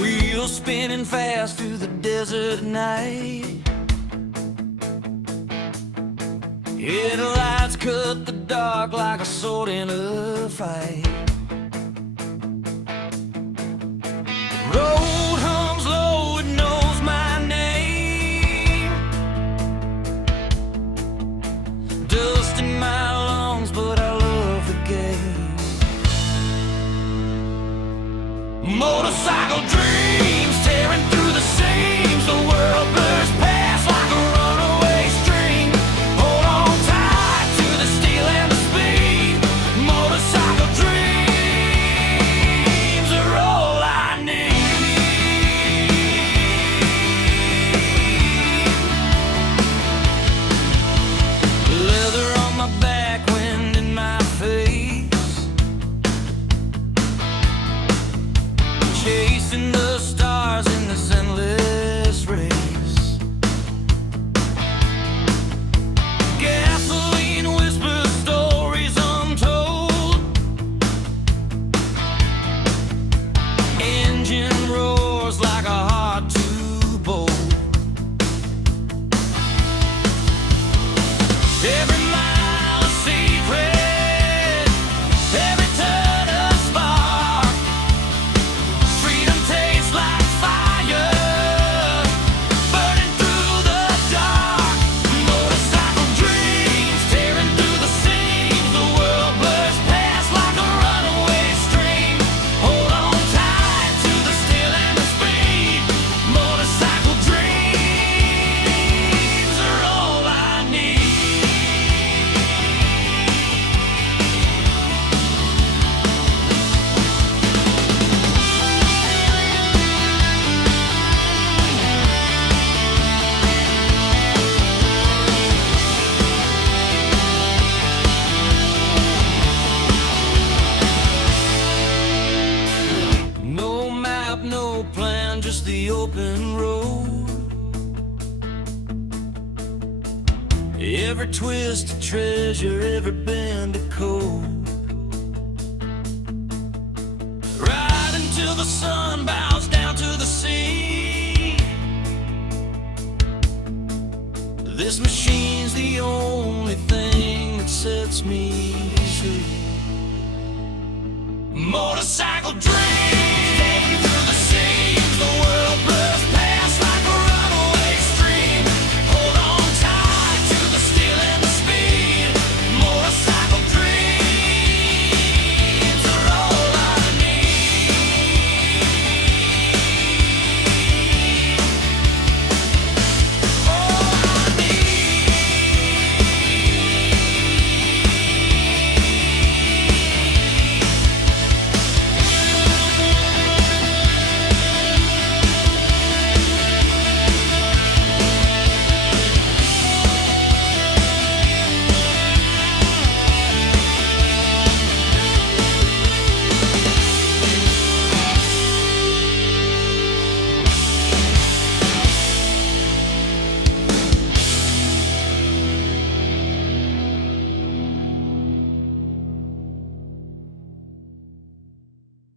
Wheels spinning fast through the desert night. Headlights cut the dark like a sword in a fight. Road hums low, it knows my name. Dust in my lungs, but I love the game. Motorcycle dreams tearing through the seams. The world blurs past like a runaway string. Hold on tight to the steel and the speed. Motorcycle dreams are all I need. Leather on my back, wind in my face. Chasing the stars in this endless race. Gasoline whispers stories untold. Engine roars like a heart too bold. Every mile a secret, every turn a spark. Freedom tastes like fire, burning through the dark. Motorcycle dreams tearing through the seams. The world blurs past like a runaway stream. Hold on tight to the steel and the speed. Motorcycle dreams are all I need. No map, no plan, just the open road. Every twist a treasure, every bend a code. Ride until the sun bows down to the sea. This machine's the only thing that sets me free. Motorcycle dreams.